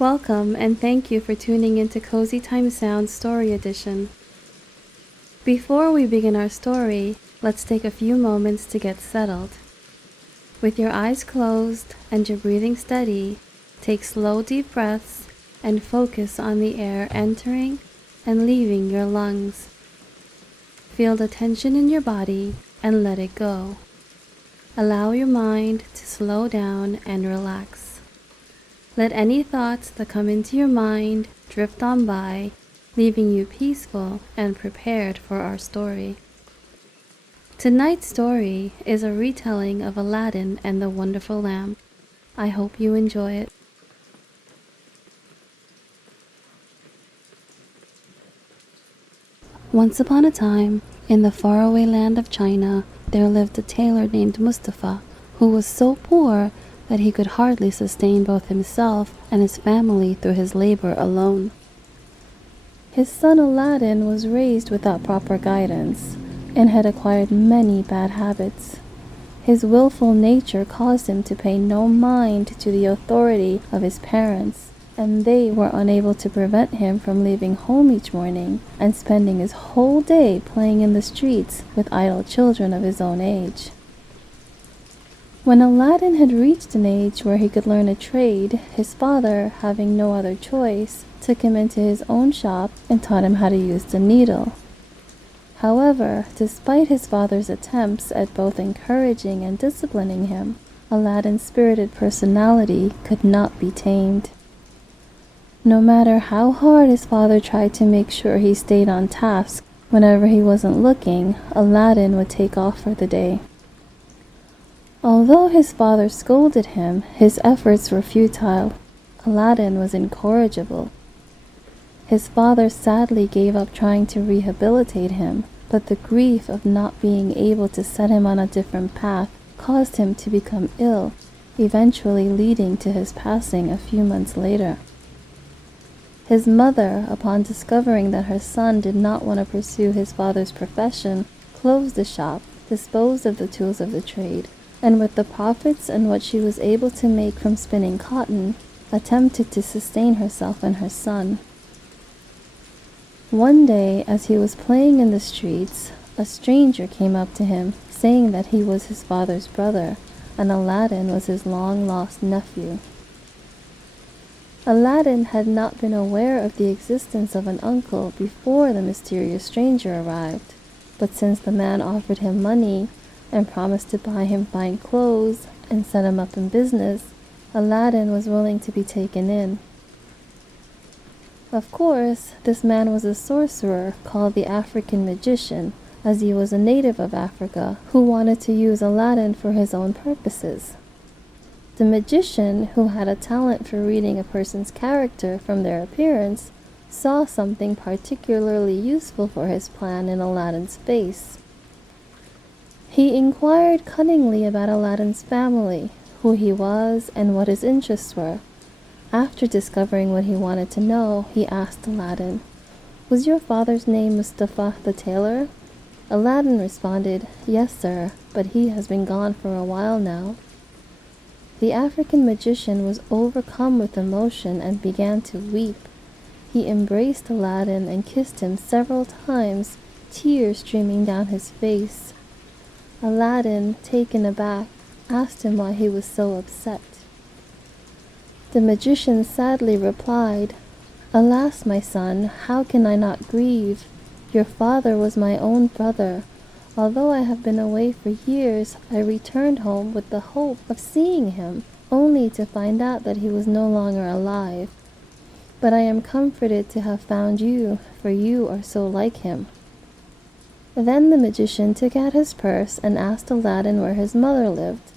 Welcome and thank you for tuning into Cozy Time Sound Story Edition. Before we begin our story, let's take a few moments to get settled. With your eyes closed and your breathing steady, take slow deep breaths and focus on the air entering and leaving your lungs. Feel the tension in your body and let it go. Allow your mind to slow down and relax. Let any thoughts that come into your mind drift on by, leaving you peaceful and prepared for our story. Tonight's story is a retelling of Aladdin and the Wonderful Lamp. I hope you enjoy it. Once upon a time, in the faraway land of China, there lived a tailor named Mustafa, who was so poor that he could hardly sustain both himself and his family through his labor alone. His son Aladdin was raised without proper guidance and had acquired many bad habits. His willful nature caused him to pay no mind to the authority of his parents, and they were unable to prevent him from leaving home each morning and spending his whole day playing in the streets with idle children of his own age. When Aladdin had reached an age where he could learn a trade, his father, having no other choice, took him into his own shop and taught him how to use the needle. However, despite his father's attempts at both encouraging and disciplining him, Aladdin's spirited personality could not be tamed. No matter how hard his father tried to make sure he stayed on task, whenever he wasn't looking, Aladdin would take off for the day. Although his father scolded him, his efforts were futile. Aladdin was incorrigible. His father sadly gave up trying to rehabilitate him, but the grief of not being able to set him on a different path caused him to become ill, eventually leading to his passing a few months later. His mother, upon discovering that her son did not want to pursue his father's profession, closed the shop, disposed of the tools of the trade, and with the profits and what she was able to make from spinning cotton, attempted to sustain herself and her son. One day, as he was playing in the streets, a stranger came up to him, saying that he was his father's brother, and Aladdin was his long-lost nephew. Aladdin had not been aware of the existence of an uncle before the mysterious stranger arrived, but since the man offered him money and promised to buy him fine clothes and set him up in business, Aladdin was willing to be taken in. Of course, this man was a sorcerer called the African Magician, as he was a native of Africa who wanted to use Aladdin for his own purposes. The magician, who had a talent for reading a person's character from their appearance, saw something particularly useful for his plan in Aladdin's face. He inquired cunningly about Aladdin's family, who he was, and what his interests were. After discovering what he wanted to know, he asked Aladdin, "Was your father's name Mustafa the tailor?" Aladdin responded, "Yes, sir, but he has been gone for a while now." The African magician was overcome with emotion and began to weep. He embraced Aladdin and kissed him several times, tears streaming down his face. Aladdin, taken aback, asked him why he was so upset. The magician sadly replied, "Alas, my son, how can I not grieve? Your father was my own brother. Although I have been away for years, I returned home with the hope of seeing him, only to find out that he was no longer alive. But I am comforted to have found you, for you are so like him." Then the magician took out his purse and asked Aladdin where his mother lived.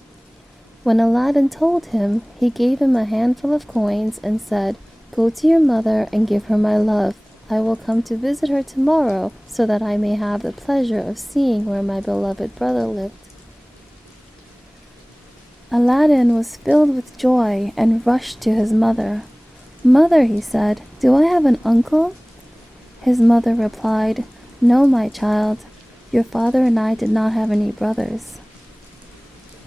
When Aladdin told him, he gave him a handful of coins and said, "Go to your mother and give her my love. I will come to visit her tomorrow so that I may have the pleasure of seeing where my beloved brother lived." Aladdin was filled with joy and rushed to his mother. "Mother," he said, "do I have an uncle?" His mother replied, "No, my child, your father and I did not have any brothers."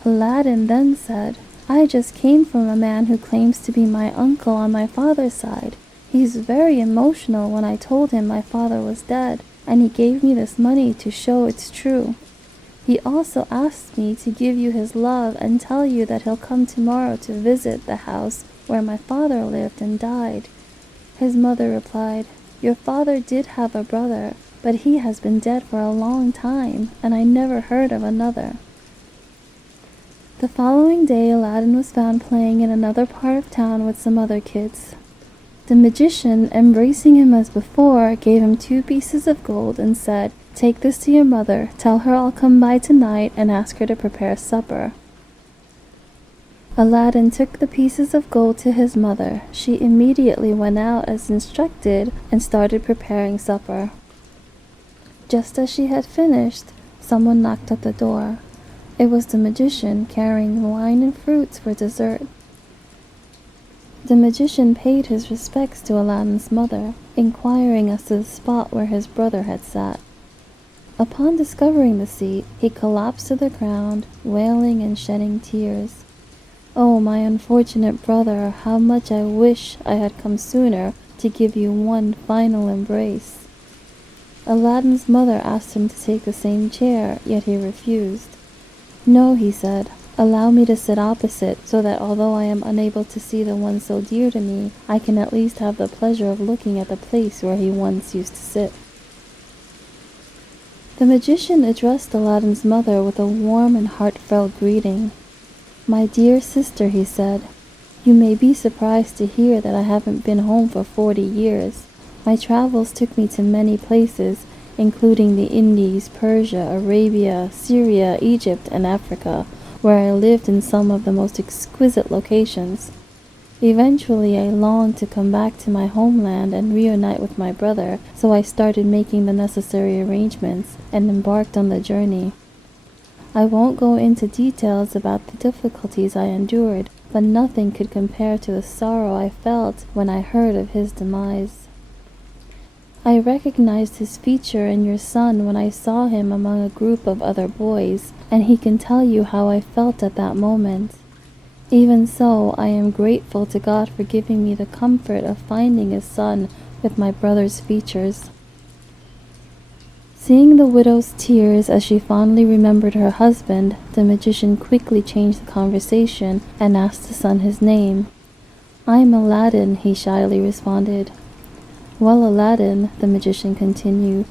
Aladdin then said, I just came from a man who claims to be my uncle on my father's side. He's very emotional when I told him my father was dead, and he gave me this money to show it's true. He also asked me to give you his love and tell you that he'll come tomorrow to visit the house where my father lived and died." His mother replied, "Your father did have a brother, but he has been dead for a long time, and I never heard of another." The following day, Aladdin was found playing in another part of town with some other kids. The magician, embracing him as before, gave him 2 pieces of gold and said, "Take this to your mother, tell her I'll come by tonight and ask her to prepare supper." Aladdin took the pieces of gold to his mother. She immediately went out as instructed and started preparing supper. Just as she had finished, someone knocked at the door. It was the magician carrying wine and fruits for dessert. The magician paid his respects to Aladdin's mother, inquiring as to the spot where his brother had sat. Upon discovering the seat, he collapsed to the ground, wailing and shedding tears. "Oh, my unfortunate brother, how much I wish I had come sooner to give you one final embrace." Aladdin's mother asked him to take the same chair, yet he refused. "No," he said, "allow me to sit opposite, so that although I am unable to see the one so dear to me, I can at least have the pleasure of looking at the place where he once used to sit." The magician addressed Aladdin's mother with a warm and heartfelt greeting. "My dear sister," he said, "you may be surprised to hear that I haven't been home for 40 years. My travels took me to many places, including the Indies, Persia, Arabia, Syria, Egypt, and Africa, where I lived in some of the most exquisite locations. Eventually, I longed to come back to my homeland and reunite with my brother, so I started making the necessary arrangements and embarked on the journey. I won't go into details about the difficulties I endured, but nothing could compare to the sorrow I felt when I heard of his demise. I recognized his feature in your son when I saw him among a group of other boys, and he can tell you how I felt at that moment. Even so, I am grateful to God for giving me the comfort of finding a son with my brother's features." Seeing the widow's tears as she fondly remembered her husband, the magician quickly changed the conversation and asked the son his name. "I'm Aladdin," he shyly responded. "Well, Aladdin," the magician continued,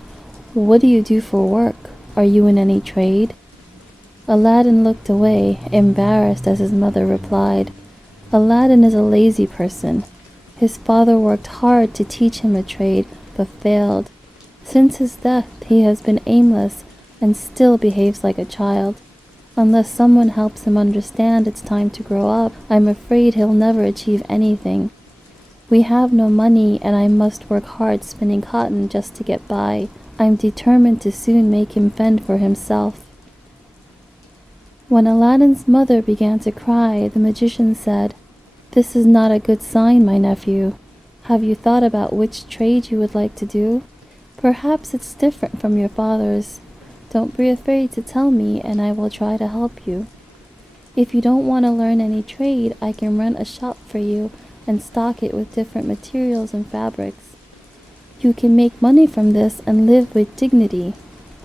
"what do you do for work? Are you in any trade?" Aladdin looked away, embarrassed as his mother replied, "Aladdin is a lazy person. His father worked hard to teach him a trade, but failed. Since his death, he has been aimless and still behaves like a child. Unless someone helps him understand it's time to grow up, I'm afraid he'll never achieve anything. We have no money, and I must work hard spinning cotton just to get by. I'm determined to soon make him fend for himself." When Aladdin's mother began to cry, the magician said, "This is not a good sign, my nephew. Have you thought about which trade you would like to do? Perhaps it's different from your father's. Don't be afraid to tell me, and I will try to help you. If you don't want to learn any trade, I can rent a shop for you and stock it with different materials and fabrics. You can make money from this and live with dignity.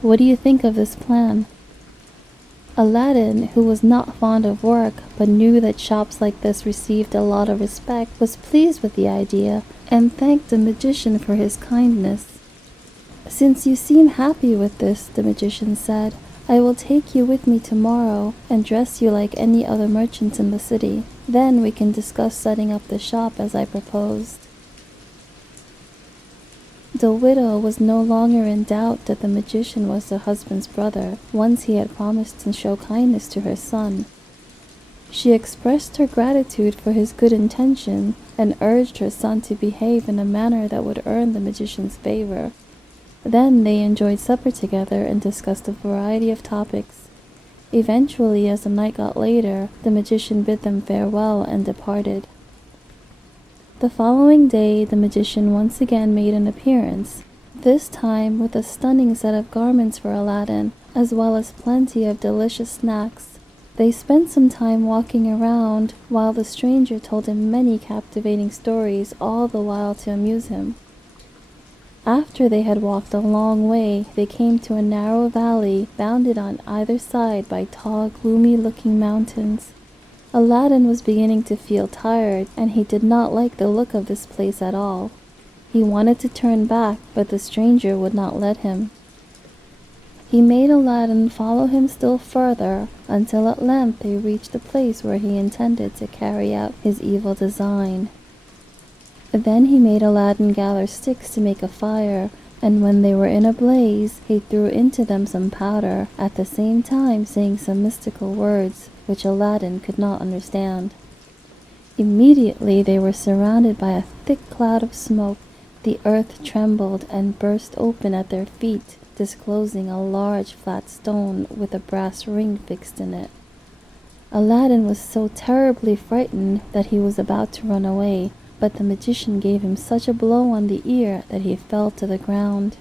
What do you think of this plan?" Aladdin, who was not fond of work but knew that shops like this received a lot of respect, was pleased with the idea and thanked the magician for his kindness. "Since you seem happy with this," the magician said, "I will take you with me tomorrow and dress you like any other merchants in the city. Then we can discuss setting up the shop as I proposed." The widow was no longer in doubt that the magician was her husband's brother, once he had promised to show kindness to her son. She expressed her gratitude for his good intention and urged her son to behave in a manner that would earn the magician's favor. Then they enjoyed supper together and discussed a variety of topics. Eventually, as the night got later, the magician bid them farewell and departed. The following day, the magician once again made an appearance, this time with a stunning set of garments for Aladdin, as well as plenty of delicious snacks. They spent some time walking around while the stranger told him many captivating stories, all the while to amuse him. After they had walked a long way, they came to a narrow valley bounded on either side by tall, gloomy-looking mountains. Aladdin was beginning to feel tired, and he did not like the look of this place at all. He wanted to turn back, but the stranger would not let him. He made Aladdin follow him still further, until at length they reached the place where he intended to carry out his evil design. Then he made Aladdin gather sticks to make a fire, and when they were in a blaze, he threw into them some powder, at the same time saying some mystical words, which Aladdin could not understand. Immediately they were surrounded by a thick cloud of smoke. The earth trembled and burst open at their feet, disclosing a large flat stone with a brass ring fixed in it. Aladdin was so terribly frightened that he was about to run away, but the magician gave him such a blow on the ear that he fell to the ground.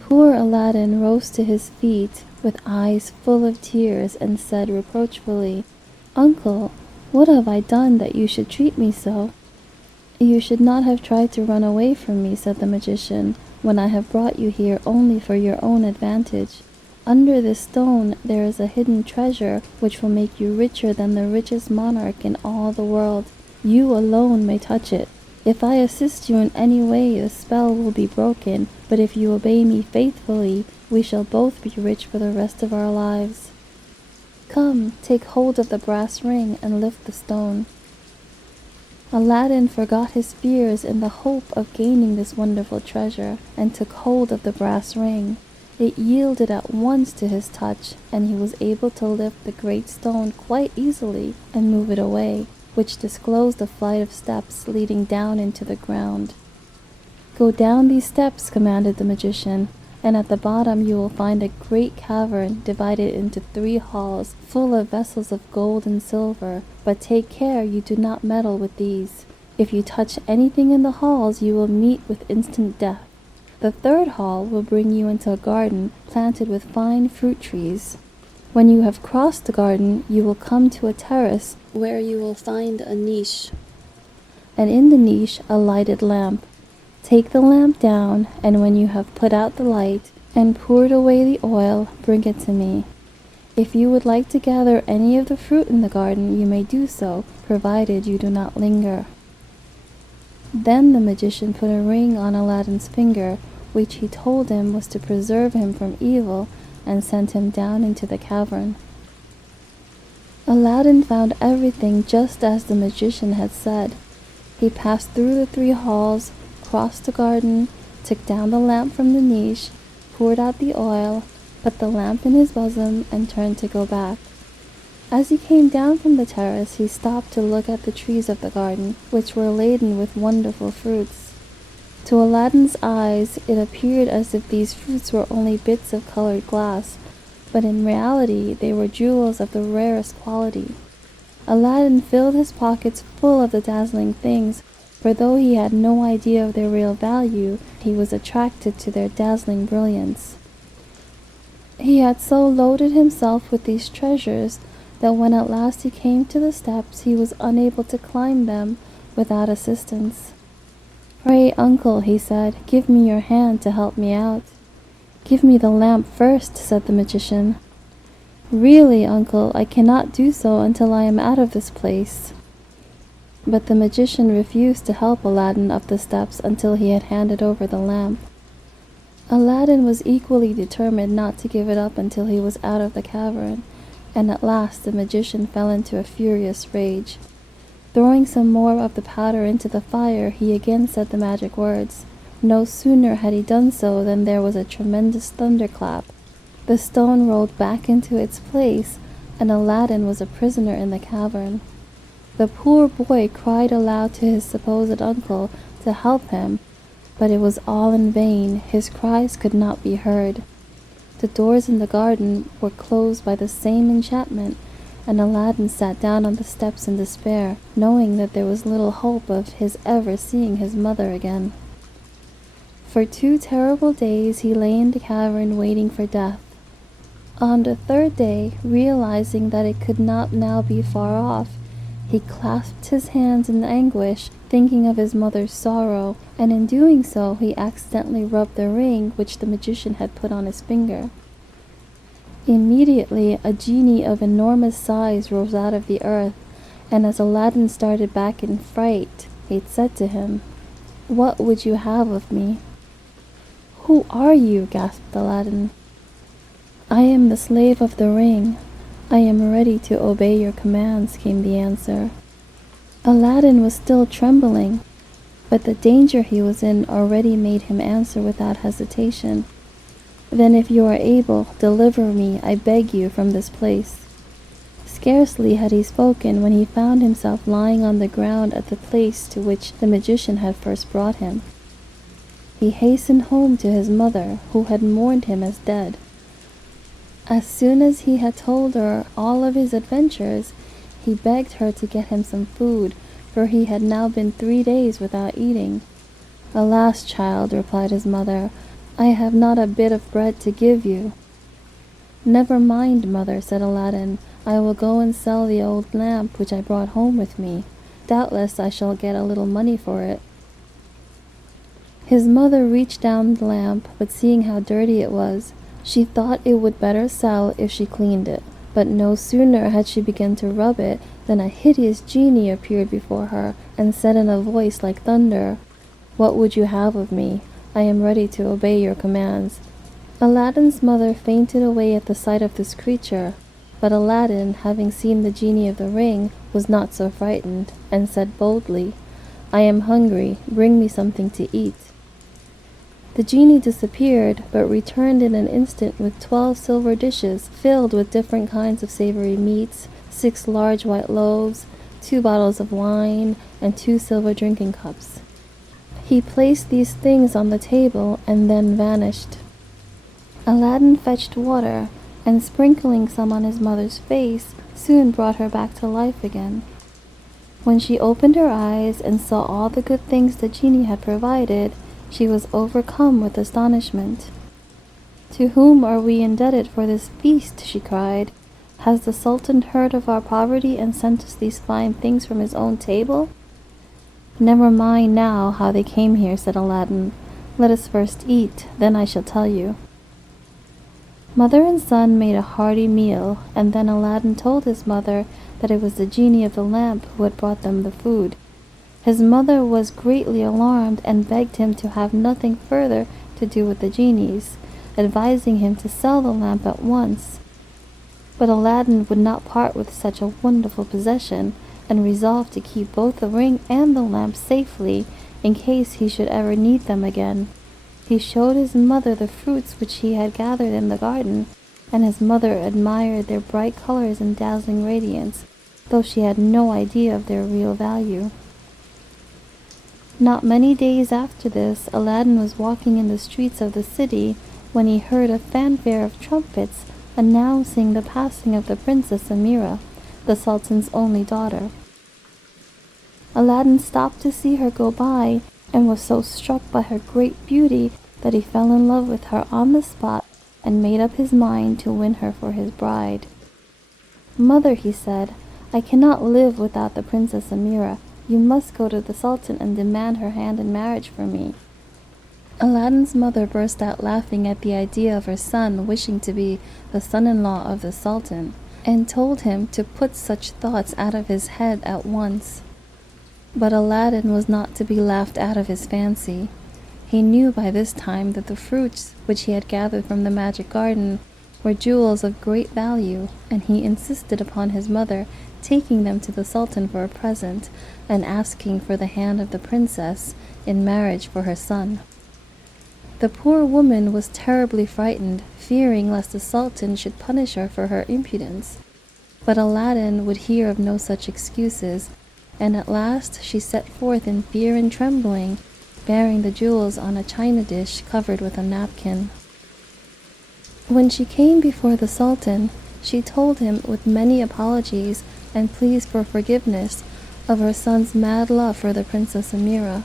Poor Aladdin rose to his feet with eyes full of tears and said reproachfully, "Uncle, what have I done that you should treat me so?" "You should not have tried to run away from me," said the magician, "when I have brought you here only for your own advantage. Under this stone there is a hidden treasure which will make you richer than the richest monarch in all the world. You alone may touch it. If I assist you in any way, the spell will be broken, but if you obey me faithfully, we shall both be rich for the rest of our lives. Come, take hold of the brass ring and lift the stone." Aladdin forgot his fears in the hope of gaining this wonderful treasure, and took hold of the brass ring. It yielded at once to his touch, and he was able to lift the great stone quite easily and move it away, which disclosed a flight of steps leading down into the ground. "Go down these steps," commanded the magician, "and at the bottom you will find a great cavern divided into 3 halls full of vessels of gold and silver, but take care you do not meddle with these. If you touch anything in the halls, you will meet with instant death. The 3rd hall will bring you into a garden planted with fine fruit trees. When you have crossed the garden, you will come to a terrace where you will find a niche, and in the niche a lighted lamp. Take the lamp down, and when you have put out the light and poured away the oil, bring it to me. If you would like to gather any of the fruit in the garden, you may do so, provided you do not linger." Then the magician put a ring on Aladdin's finger, which he told him was to preserve him from evil, and sent him down into the cavern. Aladdin found everything just as the magician had said. He passed through the 3 halls, crossed the garden, took down the lamp from the niche, poured out the oil, put the lamp in his bosom, and turned to go back. As he came down from the terrace, he stopped to look at the trees of the garden, which were laden with wonderful fruits. To Aladdin's eyes, it appeared as if these fruits were only bits of colored glass, but in reality they were jewels of the rarest quality. Aladdin filled his pockets full of the dazzling things, for though he had no idea of their real value, he was attracted to their dazzling brilliance. He had so loaded himself with these treasures that when at last he came to the steps, he was unable to climb them without assistance. "Pray, uncle," he said, "give me your hand to help me out." "Give me the lamp first," said the magician. "Really, uncle, I cannot do so until I am out of this place." But the magician refused to help Aladdin up the steps until he had handed over the lamp. Aladdin was equally determined not to give it up until he was out of the cavern, and at last the magician fell into a furious rage. Throwing some more of the powder into the fire, he again said the magic words. No sooner had he done so than there was a tremendous thunderclap. The stone rolled back into its place, and Aladdin was a prisoner in the cavern. The poor boy cried aloud to his supposed uncle to help him, but it was all in vain. His cries could not be heard. The doors in the garden were closed by the same enchantment, and Aladdin sat down on the steps in despair, knowing that there was little hope of his ever seeing his mother again. For 2 terrible days he lay in the cavern waiting for death. On the third day, realizing that it could not now be far off, he clasped his hands in anguish, thinking of his mother's sorrow, and in doing so he accidentally rubbed the ring which the magician had put on his finger. Immediately a genie of enormous size rose out of the earth, and as Aladdin started back in fright, it said to him, "What would you have of me?" "Who are you?" gasped Aladdin. "I am the slave of the ring. I am ready to obey your commands," came the answer. Aladdin was still trembling, but the danger he was in already made him answer without hesitation, "Then if you are able, deliver me, I beg you, from this place." Scarcely had he spoken when he found himself lying on the ground at the place to which the magician had first brought him. He hastened home to his mother, who had mourned him as dead. As soon as he had told her all of his adventures, he begged her to get him some food, for he had now been 3 days without eating. "Alas, child," replied his mother, "I have not a bit of bread to give you." "Never mind, mother," said Aladdin, "I will go and sell the old lamp which I brought home with me. Doubtless I shall get a little money for it." His mother reached down the lamp, but seeing how dirty it was, she thought it would better sell if she cleaned it. But no sooner had she begun to rub it than a hideous genie appeared before her and said in a voice like thunder, "What would you have of me? I am ready to obey your commands." Aladdin's mother fainted away at the sight of this creature, but Aladdin, having seen the genie of the ring, was not so frightened, and said boldly, "I am hungry, bring me something to eat." The genie disappeared, but returned in an instant with 12 silver dishes filled with different kinds of savory meats, 6 large white loaves, 2 bottles of wine, and 2 silver drinking cups. He placed these things on the table and then vanished. Aladdin fetched water, and sprinkling some on his mother's face, soon brought her back to life again. When she opened her eyes and saw all the good things the genie had provided, she was overcome with astonishment. "To whom are we indebted for this feast?" she cried. "Has the Sultan heard of our poverty and sent us these fine things from his own table?" "Never mind now how they came here," said Aladdin. "Let us first eat, then I shall tell you." Mother and son made a hearty meal, and then Aladdin told his mother that it was the genie of the lamp who had brought them the food. His mother was greatly alarmed and begged him to have nothing further to do with the genies, advising him to sell the lamp at once. But Aladdin would not part with such a wonderful possession, and resolved to keep both the ring and the lamp safely in case he should ever need them again. He showed his mother the fruits which he had gathered in the garden, and his mother admired their bright colors and dazzling radiance, though she had no idea of their real value. Not many days after this, Aladdin was walking in the streets of the city when he heard a fanfare of trumpets announcing the passing of the Princess Amira, the Sultan's only daughter. Aladdin stopped to see her go by, and was so struck by her great beauty that he fell in love with her on the spot and made up his mind to win her for his bride. "Mother," he said, "I cannot live without the Princess Amira. You must go to the Sultan and demand her hand in marriage for me." Aladdin's mother burst out laughing at the idea of her son wishing to be the son-in-law of the Sultan, and told him to put such thoughts out of his head at once. But Aladdin was not to be laughed out of his fancy. He knew by this time that the fruits which he had gathered from the magic garden were jewels of great value, and he insisted upon his mother taking them to the Sultan for a present, and asking for the hand of the princess in marriage for her son. The poor woman was terribly frightened, fearing lest the Sultan should punish her for her impudence. But Aladdin would hear of no such excuses, and at last she set forth in fear and trembling, bearing the jewels on a china dish covered with a napkin. When she came before the Sultan, she told him with many apologies and pleas for forgiveness of her son's mad love for the Princess Amira.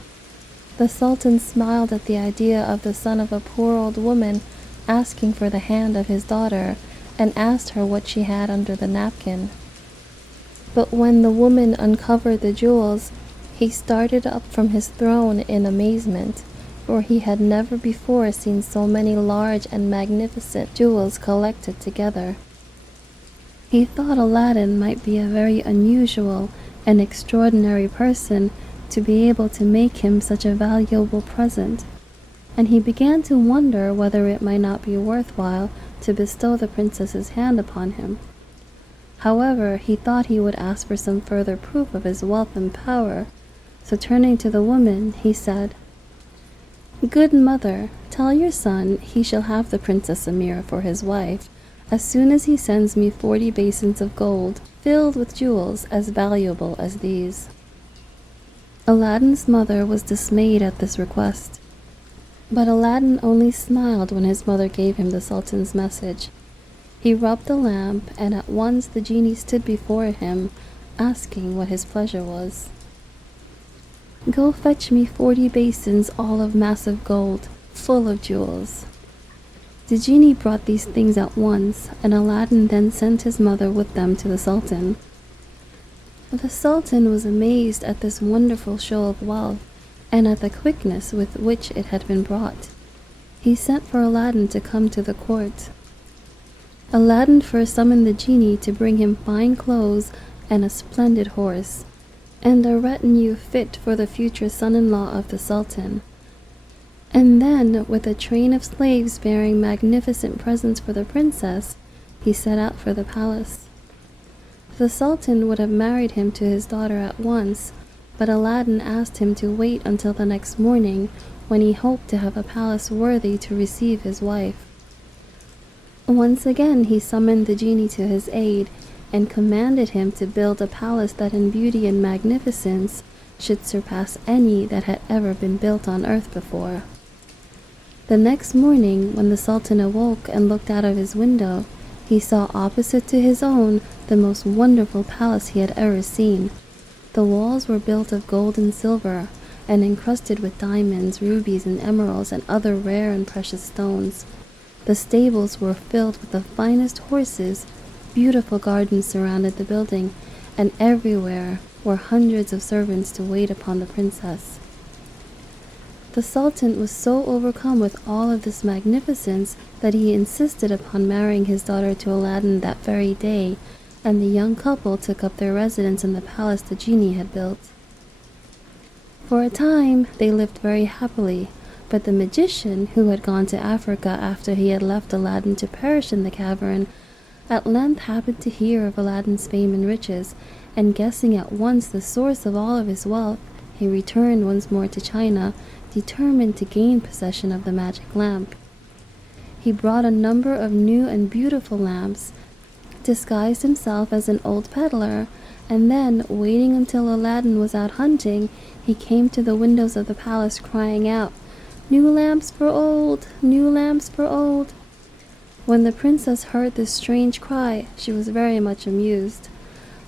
The Sultan smiled at the idea of the son of a poor old woman asking for the hand of his daughter, and asked her what she had under the napkin. But when the woman uncovered the jewels, he started up from his throne in amazement, for he had never before seen so many large and magnificent jewels collected together. He thought Aladdin might be a very unusual and extraordinary person to be able to make him such a valuable present, and he began to wonder whether it might not be worthwhile to bestow the princess's hand upon him. However, he thought he would ask for some further proof of his wealth and power, so turning to the woman, he said, "Good mother, tell your son he shall have the Princess Amira for his wife, as soon as he sends me 40 basins of gold, filled with jewels as valuable as these." Aladdin's mother was dismayed at this request, but Aladdin only smiled when his mother gave him the Sultan's message. He rubbed the lamp, and at once the genie stood before him, asking what his pleasure was. "Go fetch me 40 basins all of massive gold, full of jewels." The genie brought these things at once, and Aladdin then sent his mother with them to the Sultan. The Sultan was amazed at this wonderful show of wealth, and at the quickness with which it had been brought. He sent for Aladdin to come to the court. Aladdin first summoned the genie to bring him fine clothes and a splendid horse, and a retinue fit for the future son-in-law of the Sultan. And then, with a train of slaves bearing magnificent presents for the princess, he set out for the palace. The Sultan would have married him to his daughter at once, but Aladdin asked him to wait until the next morning, when he hoped to have a palace worthy to receive his wife. Once again he summoned the genie to his aid, and commanded him to build a palace that in beauty and magnificence should surpass any that had ever been built on earth before. The next morning, when the Sultan awoke and looked out of his window, he saw opposite to his own the most wonderful palace he had ever seen. The walls were built of gold and silver, and encrusted with diamonds, rubies, and emeralds, and other rare and precious stones. The stables were filled with the finest horses, beautiful gardens surrounded the building, and everywhere were hundreds of servants to wait upon the princess. The Sultan was so overcome with all of this magnificence that he insisted upon marrying his daughter to Aladdin that very day, and the young couple took up their residence in the palace the genie had built. For a time they lived very happily, but the magician, who had gone to Africa after he had left Aladdin to perish in the cavern, at length happened to hear of Aladdin's fame and riches, and guessing at once the source of all of his wealth, he returned once more to China, determined to gain possession of the magic lamp. He brought a number of new and beautiful lamps, disguised himself as an old peddler, and then, waiting until Aladdin was out hunting, he came to the windows of the palace crying out, "New lamps for old! New lamps for old!" When the princess heard this strange cry, she was very much amused.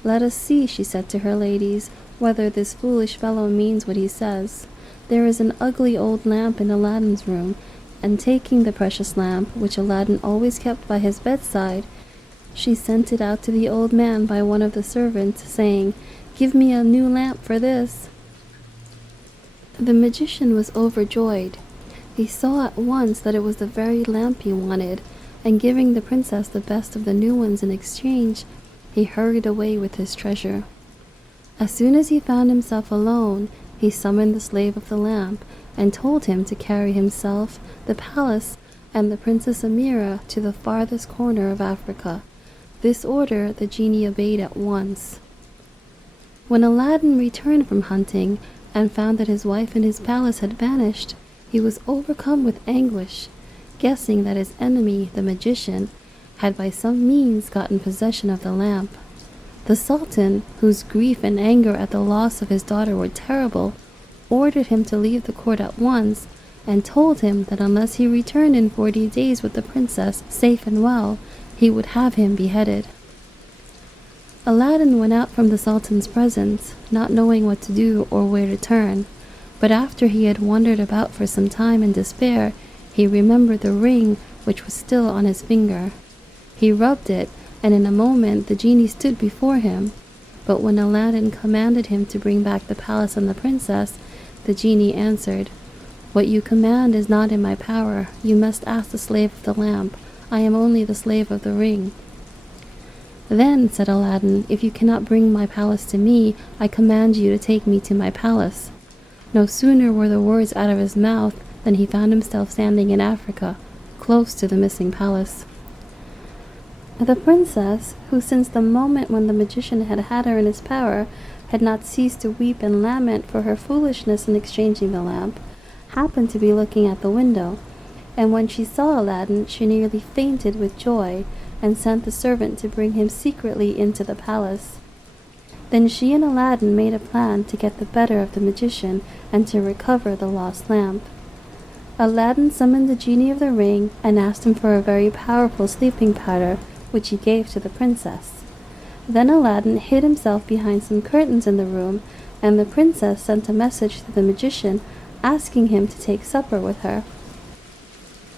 "Let us see," she said to her ladies, "whether this foolish fellow means what he says. There is an ugly old lamp in Aladdin's room," and taking the precious lamp, which Aladdin always kept by his bedside, she sent it out to the old man by one of the servants, saying, "Give me a new lamp for this." The magician was overjoyed. He saw at once that it was the very lamp he wanted, and giving the princess the best of the new ones in exchange, he hurried away with his treasure. As soon as he found himself alone, he summoned the slave of the lamp, and told him to carry himself, the palace, and the Princess Amira to the farthest corner of Africa. This order the genie obeyed at once. When Aladdin returned from hunting, and found that his wife and his palace had vanished, he was overcome with anguish, guessing that his enemy, the magician, had by some means gotten possession of the lamp. The Sultan, whose grief and anger at the loss of his daughter were terrible, ordered him to leave the court at once, and told him that unless he returned in 40 days with the princess safe and well, he would have him beheaded. Aladdin went out from the Sultan's presence, not knowing what to do or where to turn, but after he had wandered about for some time in despair, he remembered the ring which was still on his finger. He rubbed it, and in a moment the genie stood before him. But when Aladdin commanded him to bring back the palace and the princess, the genie answered, "What you command is not in my power. You must ask the slave of the lamp. I am only the slave of the ring." "Then," said Aladdin, "if you cannot bring my palace to me, I command you to take me to my palace." No sooner were the words out of his mouth than he found himself standing in Africa, close to the missing palace. The princess, who since the moment when the magician had had her in his power, had not ceased to weep and lament for her foolishness in exchanging the lamp, happened to be looking at the window, and when she saw Aladdin, she nearly fainted with joy, and sent the servant to bring him secretly into the palace. Then she and Aladdin made a plan to get the better of the magician and to recover the lost lamp. Aladdin summoned the genie of the ring and asked him for a very powerful sleeping powder, which he gave to the princess. Then Aladdin hid himself behind some curtains in the room, and the princess sent a message to the magician asking him to take supper with her.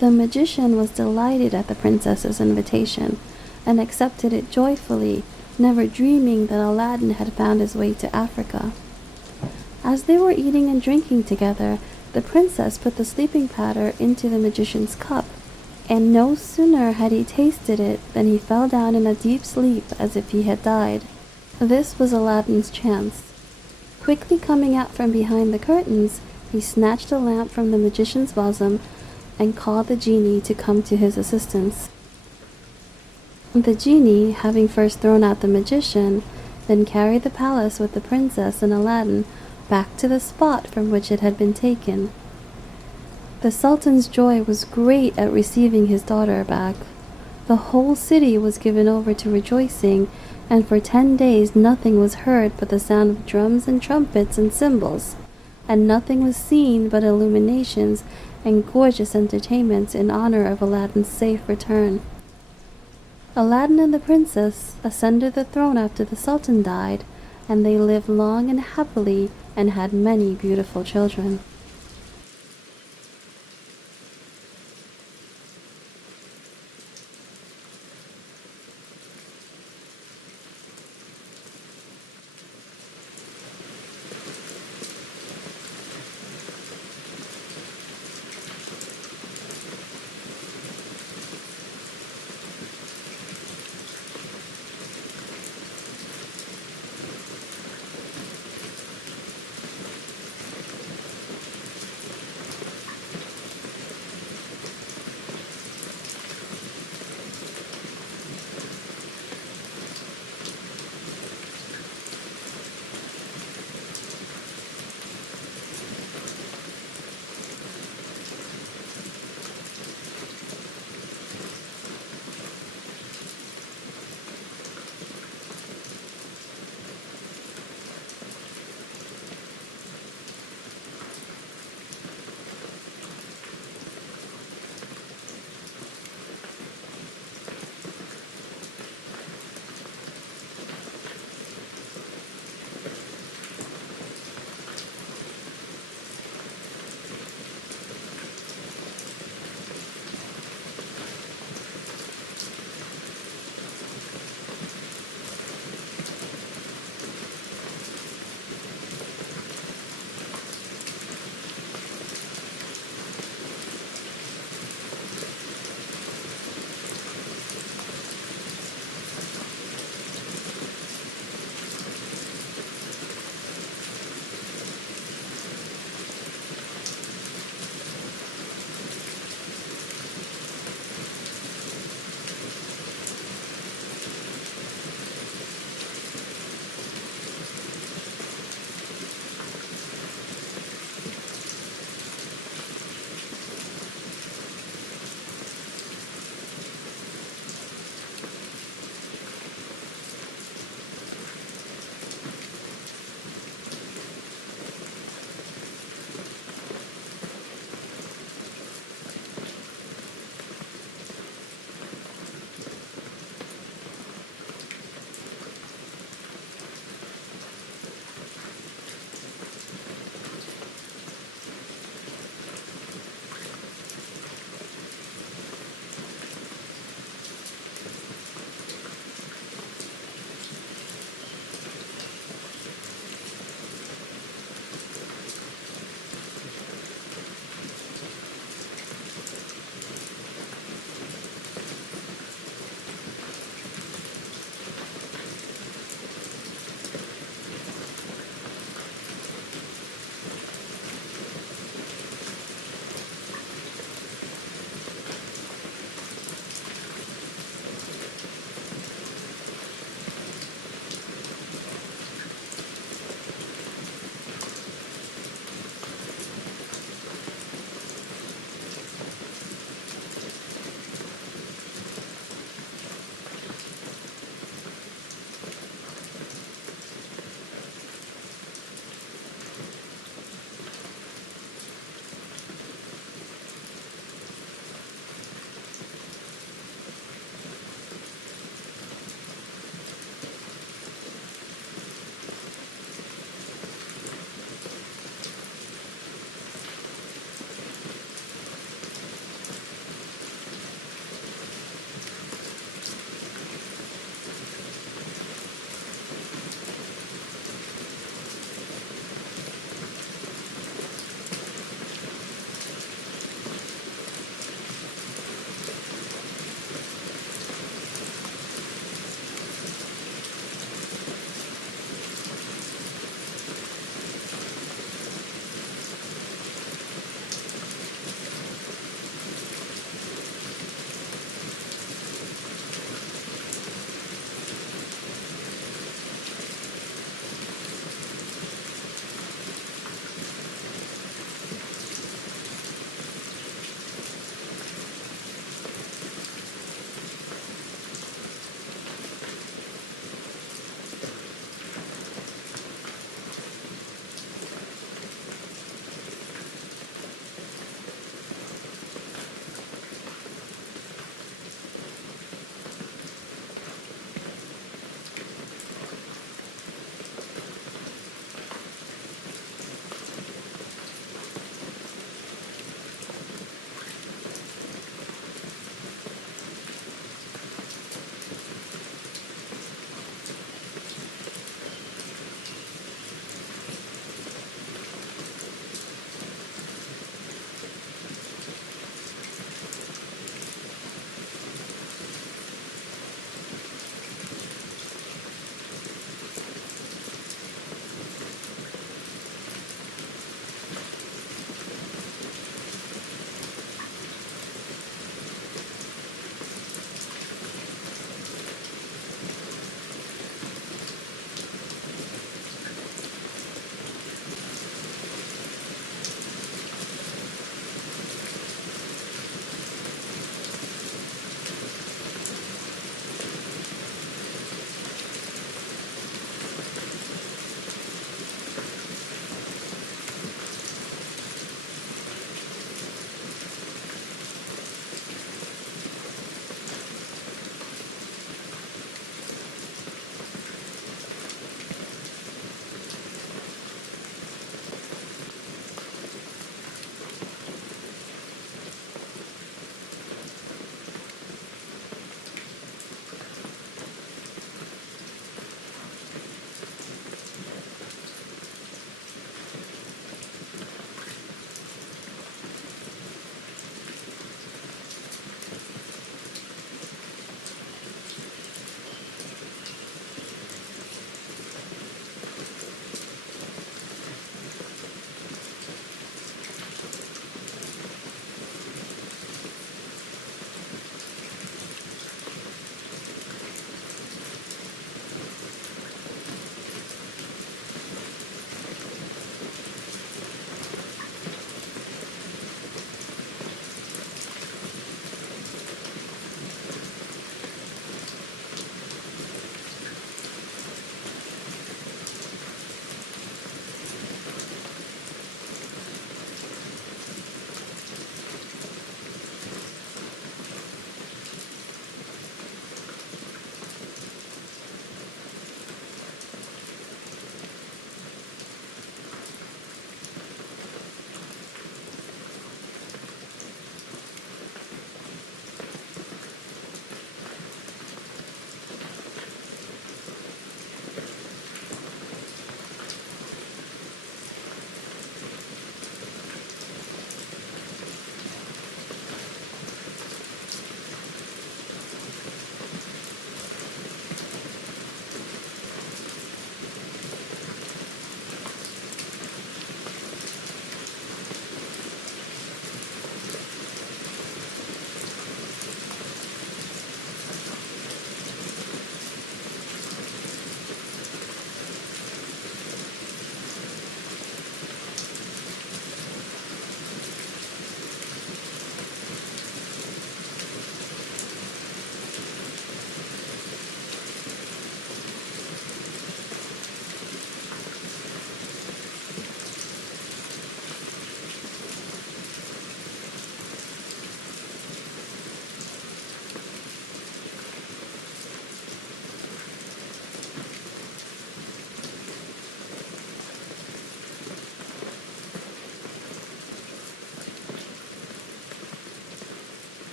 The magician was delighted at the princess's invitation and accepted it joyfully, never dreaming that Aladdin had found his way to Africa. As they were eating and drinking together, the princess put the sleeping powder into the magician's cup, and no sooner had he tasted it than he fell down in a deep sleep as if he had died. This was Aladdin's chance. Quickly coming out from behind the curtains, he snatched a lamp from the magician's bosom and called the genie to come to his assistance. The genie, having first thrown out the magician, then carried the palace with the princess and Aladdin back to the spot from which it had been taken. The Sultan's joy was great at receiving his daughter back. The whole city was given over to rejoicing, and for 10 days nothing was heard but the sound of drums and trumpets and cymbals, and nothing was seen but illuminations and gorgeous entertainments in honor of Aladdin's safe return. Aladdin and the princess ascended the throne after the Sultan died, and they lived long and happily and had many beautiful children.